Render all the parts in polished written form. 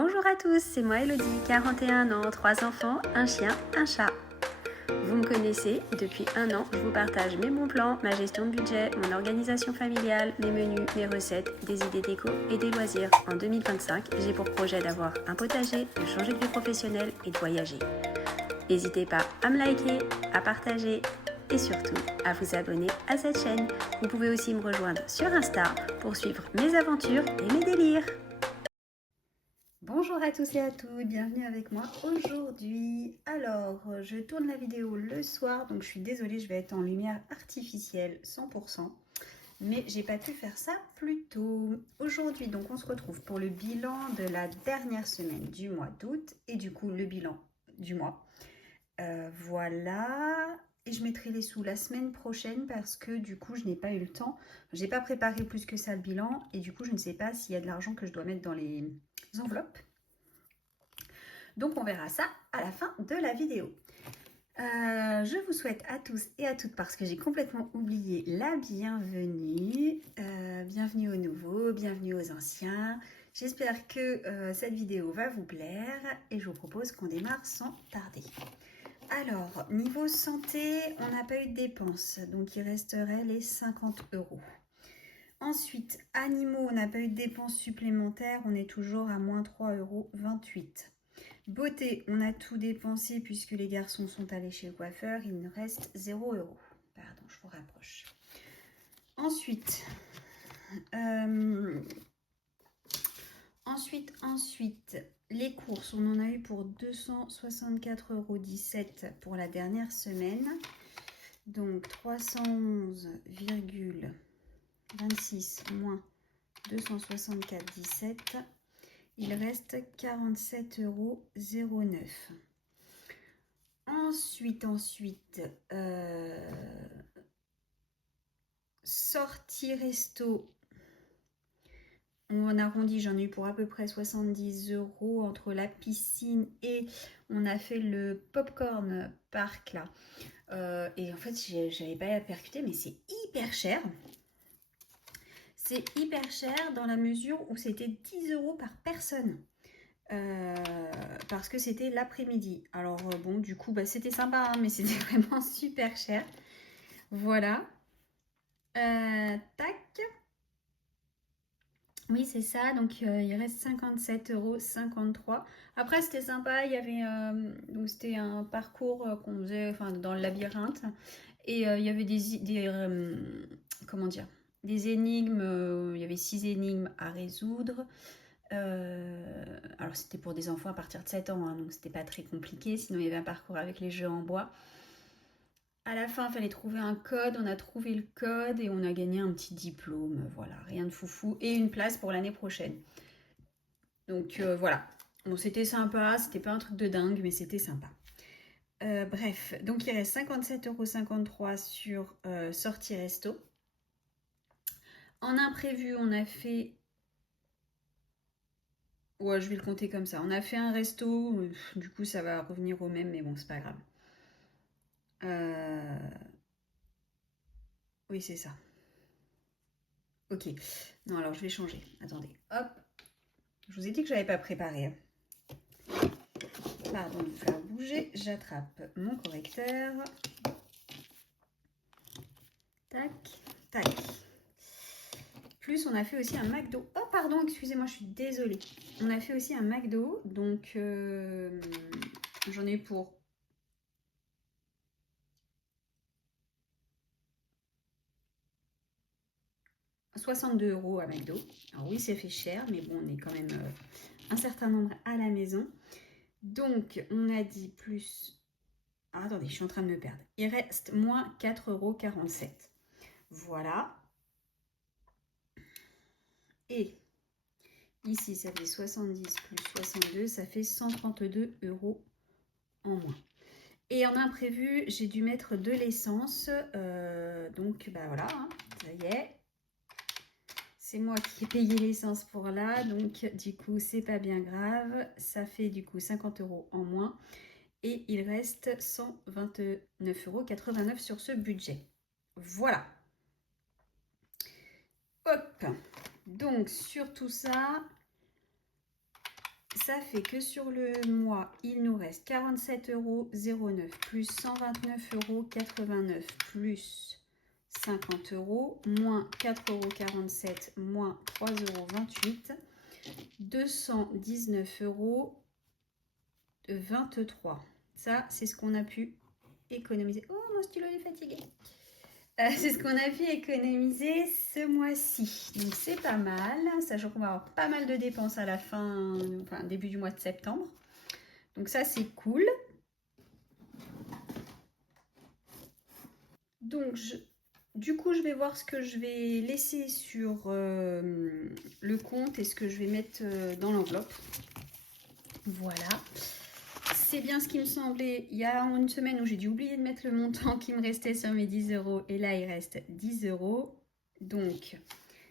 Bonjour à tous, c'est moi Elodie, 41 ans, 3 enfants, un chien, un chat. Vous me connaissez, depuis 1 an, je vous partage mes bons plans, ma gestion de budget, mon organisation familiale, mes menus, mes recettes, des idées déco et des loisirs. En 2025, j'ai pour projet d'avoir un potager, de changer de vie professionnelle et de voyager. N'hésitez pas à me liker, à partager et surtout à vous abonner à cette chaîne. Vous pouvez aussi me rejoindre sur Insta pour suivre mes aventures et mes délires. Bonjour à tous et à toutes, bienvenue avec moi aujourd'hui. Alors, je tourne la vidéo le soir, donc je suis désolée, je vais être en lumière artificielle 100%. Mais j'ai pas pu faire ça plus tôt. Aujourd'hui, donc on se retrouve pour le bilan de la dernière semaine du mois d'août et du coup le bilan du mois. Voilà. Et je mettrai les sous la semaine prochaine parce que du coup je n'ai pas eu le temps. J'ai pas préparé plus que ça le bilan et du coup je ne sais pas s'il y a de l'argent que je dois mettre dans les enveloppes. Donc on verra ça à la fin de la vidéo. Je vous souhaite à tous et à toutes, parce que j'ai complètement oublié, la bienvenue. Bienvenue aux nouveaux, bienvenue aux anciens. J'espère que cette vidéo va vous plaire et je vous propose qu'on démarre sans tarder. Alors, niveau santé, on n'a pas eu de dépenses, donc il resterait les 50 €. Ensuite, animaux, on n'a pas eu de dépenses supplémentaires, on est toujours à moins 3,28 €. Beauté, on a tout dépensé puisque les garçons sont allés chez le coiffeur, il nous reste 0 €. Pardon, je vous rapproche. Ensuite, les courses, on en a eu pour 264,17 € pour la dernière semaine. Donc 311,26 moins 264,17, il reste 47,09 €. Ensuite, sortie resto, on arrondit, j'en ai eu pour à peu près 70 € entre la piscine et on a fait le popcorn park là. Et en fait, j'avais pas percuté, mais c'est hyper cher. C'est hyper cher dans la mesure où c'était 10 € par personne. Parce que c'était l'après-midi. Alors bon, du coup, c'était sympa, hein, mais c'était vraiment super cher. Voilà. Tac. Oui, c'est ça. Donc, il reste 57,53 €. Après, c'était sympa. Il y avait, donc c'était un parcours qu'on faisait, enfin, dans le labyrinthe. Et il y avait comment dire, des énigmes. Il y avait 6 énigmes à résoudre. Alors, c'était pour des enfants à partir de 7 ans, hein, donc c'était pas très compliqué. Sinon, il y avait un parcours avec les jeux en bois. À la fin, il fallait trouver un code, on a trouvé le code et on a gagné un petit diplôme, voilà, rien de foufou, et une place pour l'année prochaine. Donc voilà, bon, c'était sympa, c'était pas un truc de dingue, mais c'était sympa. Bref, donc il reste 57,53 € sur sortie resto. En imprévu, on a fait... Ouais, je vais le compter comme ça. On a fait un resto, du coup ça va revenir au même, mais bon, c'est pas grave. Oui, c'est ça. Ok. Non, alors je vais changer. Attendez. Hop. Je vous ai dit que je n'avais pas préparé. Pardon de vous faire bouger. J'attrape mon correcteur. Tac, tac. Plus, on a fait aussi un McDo. Oh, pardon, excusez-moi, je suis désolée. On a fait aussi un McDo. Donc, j'en ai pour... « 62 € à McDo. Alors oui, c'est fait cher, mais bon, on est quand même un certain nombre à la maison. Donc, on a dit plus... Ah, attendez, je suis en train de me perdre. Il reste moins 4,47 €. Voilà. Et ici, ça fait 70 plus 62, ça fait 132 € en moins. Et en imprévu, j'ai dû mettre de l'essence. Donc, bah voilà, hein, ça y est. C'est moi qui ai payé l'essence pour là. Donc, du coup, c'est pas bien grave. Ça fait du coup 50 € en moins. Et il reste 129,89 € sur ce budget. Voilà. Hop. Donc, sur tout ça, Ça fait que sur le mois, il nous reste 47,09 € plus 129,89 € plus 50 € moins 4,47 € moins 3,28 €, 219,23 €. Ça, c'est ce qu'on a pu économiser. Oh, mon stylo est fatigué. C'est ce qu'on a pu économiser ce mois-ci. Donc, c'est pas mal, sachant qu'on va avoir pas mal de dépenses à la fin, enfin, début du mois de septembre. Donc, ça, c'est cool. Donc, du coup, je vais voir ce que je vais laisser sur le compte et ce que je vais mettre dans l'enveloppe. Voilà. C'est bien ce qui me semblait. Il y a une semaine où j'ai dû oublier de mettre le montant qui me restait sur mes 10 € et là il reste 10 €. Donc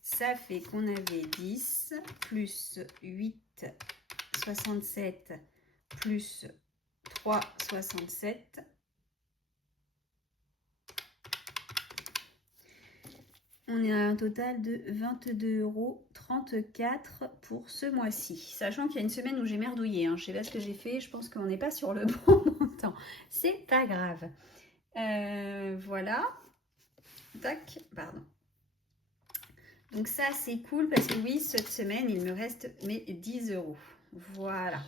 ça fait qu'on avait 10 plus 8, 67 plus 3, 67. On est à un total de 22,34 € pour ce mois-ci. Sachant qu'il y a une semaine où j'ai merdouillé. Je ne sais pas ce que j'ai fait. Je pense qu'on n'est pas sur le bon montant. C'est pas grave. Voilà. Tac, pardon. Donc ça, c'est cool parce que oui, cette semaine, il me reste mes 10 €. Voilà.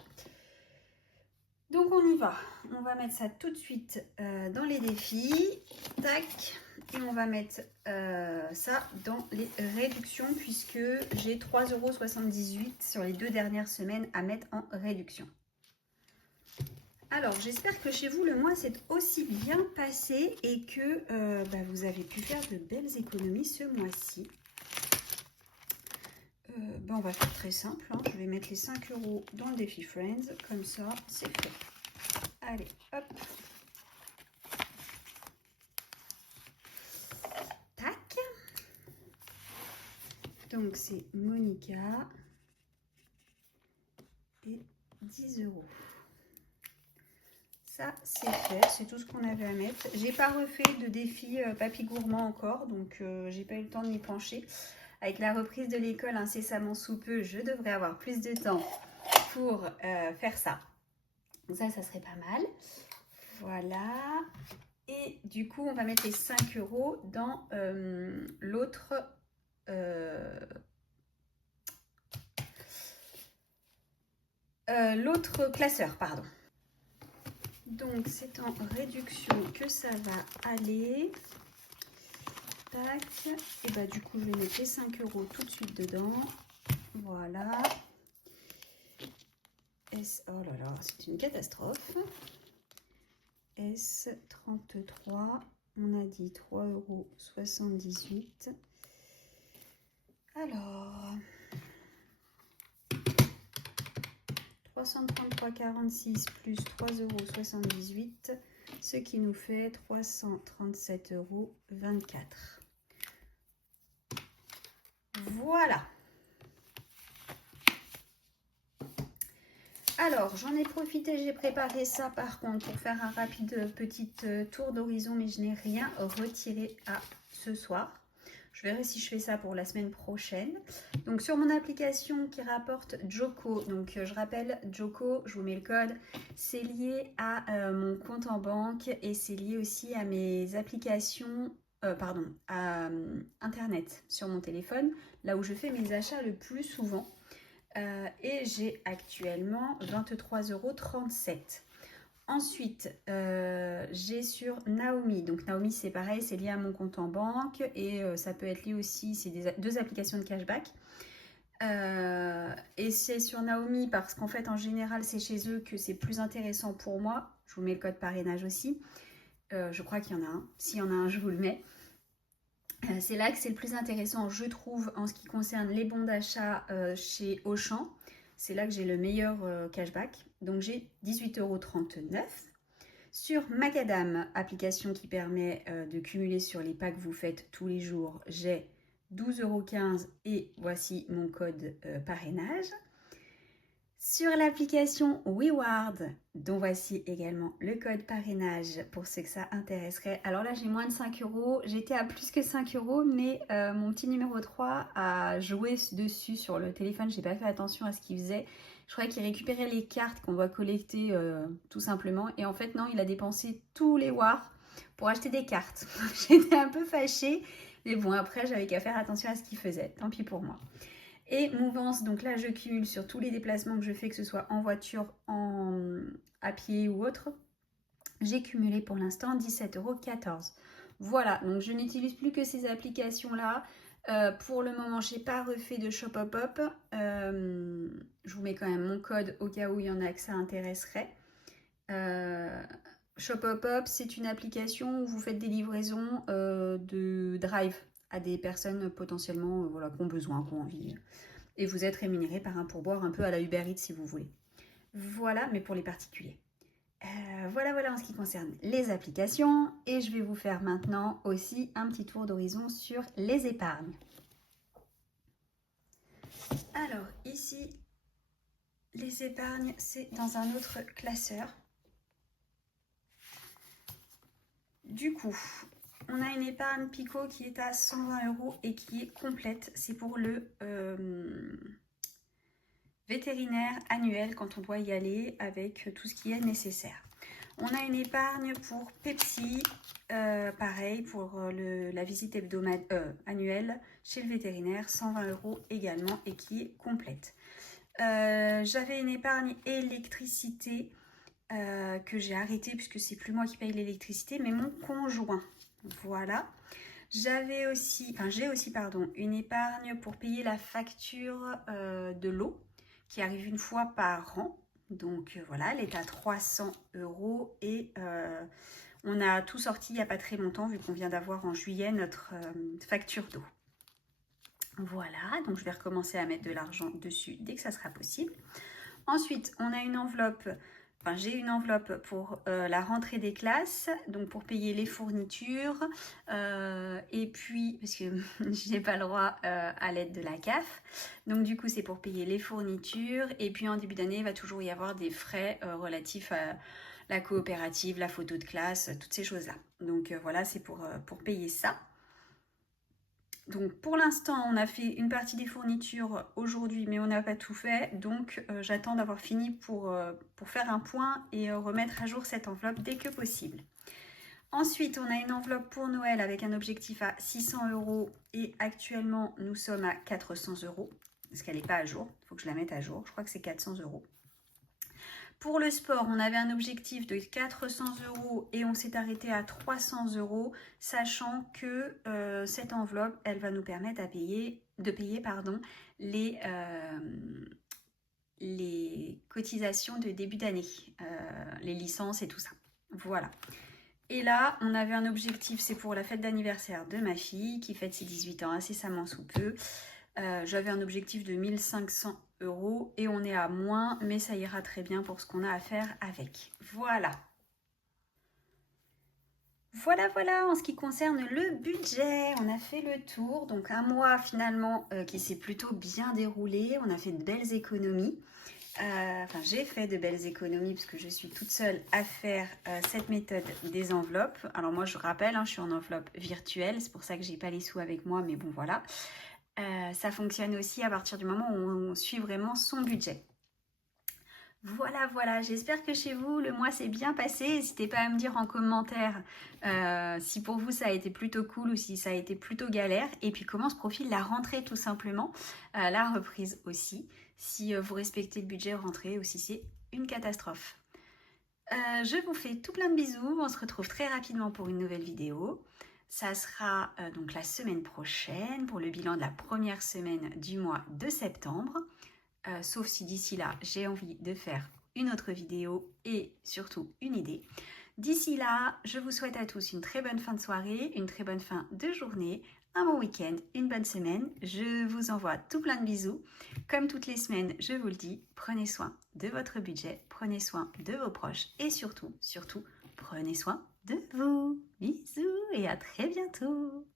Donc on y va. On va mettre ça tout de suite dans les défis. Tac. Et on va mettre ça dans les réductions puisque j'ai 3,78 € sur les 2 dernières semaines à mettre en réduction. Alors, j'espère que chez vous, le mois s'est aussi bien passé et que vous avez pu faire de belles économies ce mois-ci. On va faire très simple. Je vais mettre les 5 € dans le défi Friends. Comme ça, c'est fait. Allez, hop. Tac. Donc, c'est Monica. Et 10 €. Ça, c'est fait. C'est tout ce qu'on avait à mettre. J'ai pas refait de défi papy gourmand encore. Donc, j'ai pas eu le temps de m'y pencher. Avec la reprise de l'école incessamment sous peu, je devrais avoir plus de temps pour faire ça. Donc ça serait pas mal. Voilà. Et du coup, on va mettre les 5 € dans l'autre classeur, pardon. Donc, c'est en réduction que ça va aller. Tac. Et du coup, je vais mettre les 5 € tout de suite dedans. Voilà. Oh là là, c'est une catastrophe. S33, on a dit 3,78 €. Alors, 333,46 plus 3,78 €, ce qui nous fait 337,24 €. Voilà. Alors, j'en ai profité, j'ai préparé ça par contre pour faire un rapide petit tour d'horizon, mais je n'ai rien retiré à ce soir. Je verrai si je fais ça pour la semaine prochaine. Donc, sur mon application qui rapporte Joko, donc je rappelle, Joko, je vous mets le code, c'est lié à mon compte en banque et c'est lié aussi à mes applications, à Internet sur mon téléphone, là où je fais mes achats le plus souvent. Et j'ai actuellement 23,37 €. Ensuite, j'ai sur Naomi. Donc Naomi, c'est pareil, c'est lié à mon compte en banque et ça peut être lié aussi, c'est deux applications de cashback. Et c'est sur Naomi parce qu'en fait, en général, c'est chez eux que c'est plus intéressant pour moi. Je vous mets le code parrainage aussi. Je crois qu'il y en a un. S'il y en a un, je vous le mets. C'est là que c'est le plus intéressant, je trouve, en ce qui concerne les bons d'achat chez Auchan. C'est là que j'ai le meilleur cashback. Donc, j'ai 18,39 €. Sur Macadam, application qui permet de cumuler sur les packs que vous faites tous les jours, j'ai 12,15 € et voici mon code parrainage. Sur l'application WeWard, dont voici également le code parrainage pour ceux que ça intéresserait. Alors là, j'ai moins de 5 €. J'étais à plus que 5 €, mais mon petit numéro 3 a joué dessus sur le téléphone. Je n'ai pas fait attention à ce qu'il faisait. Je croyais qu'il récupérait les cartes qu'on doit collecter tout simplement. Et en fait, non, il a dépensé tous les wars pour acheter des cartes. J'étais un peu fâchée. Mais bon, après, j'avais qu'à faire attention à ce qu'il faisait. Tant pis pour moi. Et mouvance, donc là, je cumule sur tous les déplacements que je fais, que ce soit en voiture, à pied ou autre. J'ai cumulé pour l'instant 17,14 €. Voilà, donc je n'utilise plus que ces applications-là. Pour le moment, je n'ai pas refait de Shopopop. Je vous mets quand même mon code au cas où il y en a que ça intéresserait. Shopopop, c'est une application où vous faites des livraisons de drive à des personnes potentiellement voilà, qui ont besoin, qui ont envie. Et vous êtes rémunéré par un pourboire un peu à la Uber Eats si vous voulez. Voilà, mais pour les particuliers. Voilà en ce qui concerne les applications. Et je vais vous faire maintenant aussi un petit tour d'horizon sur les épargnes. Alors ici, les épargnes, c'est dans un autre classeur. Du coup, on a une épargne Pico qui est à 120 € et qui est complète. C'est pour le vétérinaire annuel quand on doit y aller avec tout ce qui est nécessaire. On a une épargne pour Pepsi, pareil pour la visite annuelle chez le vétérinaire, 120 € également et qui est complète. J'avais une épargne électricité que j'ai arrêtée puisque c'est plus moi qui paye l'électricité mais mon conjoint. Voilà. J'ai aussi une épargne pour payer la facture de l'eau qui arrive une fois par an. Donc voilà, elle est à 300 € et on a tout sorti il n'y a pas très longtemps vu qu'on vient d'avoir en juillet notre facture d'eau. Voilà, donc je vais recommencer à mettre de l'argent dessus dès que ça sera possible. Ensuite, on a une enveloppe. J'ai une enveloppe pour la rentrée des classes, donc pour payer les fournitures, et puis, parce que je n'ai pas le droit à l'aide de la CAF, donc du coup c'est pour payer les fournitures, et puis en début d'année il va toujours y avoir des frais relatifs à la coopérative, la photo de classe, toutes ces choses-là. Donc voilà, c'est pour payer ça. Donc pour l'instant, on a fait une partie des fournitures aujourd'hui, mais on n'a pas tout fait. Donc j'attends d'avoir fini pour faire un point et remettre à jour cette enveloppe dès que possible. Ensuite, on a une enveloppe pour Noël avec un objectif à 600 € et actuellement, nous sommes à 400 € parce qu'elle n'est pas à jour. Il faut que je la mette à jour. Je crois que c'est 400 €. Pour le sport, on avait un objectif de 400 € et on s'est arrêté à 300 €, sachant que cette enveloppe, elle va nous permettre de payer les cotisations de début d'année, les licences et tout ça. Voilà. Et là, on avait un objectif, c'est pour la fête d'anniversaire de ma fille qui fête ses 18 ans incessamment sous peu. J'avais un objectif de 1500 € et on est à moins, mais ça ira très bien pour ce qu'on a à faire avec. Voilà. Voilà, en ce qui concerne le budget, on a fait le tour. Donc un mois finalement qui s'est plutôt bien déroulé. On a fait de belles économies. J'ai fait de belles économies parce que je suis toute seule à faire cette méthode des enveloppes. Alors moi je rappelle, je suis en enveloppe virtuelle, c'est pour ça que j'ai pas les sous avec moi, mais bon voilà. Ça fonctionne aussi à partir du moment où on suit vraiment son budget. Voilà, j'espère que chez vous le mois s'est bien passé. N'hésitez pas à me dire en commentaire si pour vous ça a été plutôt cool ou si ça a été plutôt galère. Et puis comment se profile la rentrée tout simplement, la reprise aussi. Si vous respectez le budget rentrée ou si c'est une catastrophe. Je vous fais tout plein de bisous. On se retrouve très rapidement pour une nouvelle vidéo. Ça sera donc la semaine prochaine pour le bilan de la première semaine du mois de septembre. Sauf si d'ici là, j'ai envie de faire une autre vidéo et surtout une idée. D'ici là, je vous souhaite à tous une très bonne fin de soirée, une très bonne fin de journée, un bon week-end, une bonne semaine. Je vous envoie tout plein de bisous. Comme toutes les semaines, je vous le dis, prenez soin de votre budget, prenez soin de vos proches et surtout, prenez soin de vous. Bisous et à très bientôt.